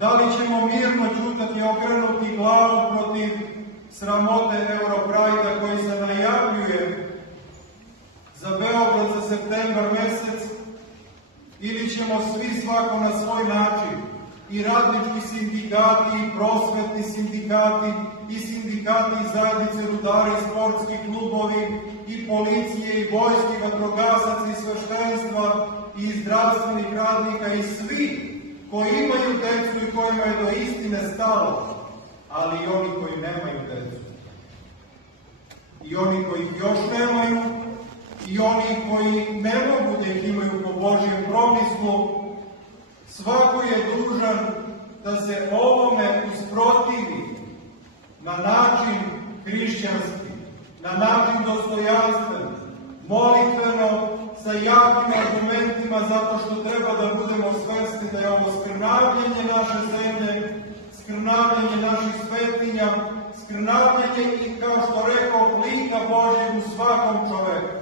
Da li ćemo mirno ćutati i okrenuti glavu protiv sramote Europrajda koji se najavljuje za Beograd za septembar mesec, ili ćemo svi svako na svoj način, i radnički sindikati, i prosvetni sindikati, i sindikati i zajednice rudara, i sportski klubovi, i policije, i vojske, i vatrogasaca, i sveštenstva, i zdravstvenih radnika, i svi koji imaju decu i kojima je do istine stalo, ali i oni koji nemaju decu, i oni koji ih još nemaju, i oni koji ne mogu da ih imaju po Božjem promislu, svako je dužan da se ovome usprotivi na način hrišćanski, na način dostojanstven, molitveno, sa jakim argumentima, zato što treba da budemo svesni da je ovo skrnavljanje naše zemlje, skrnavljanje naših svetinja, skrnavljanje i, kao što rekao, lika Božjeg u svakom čoveku.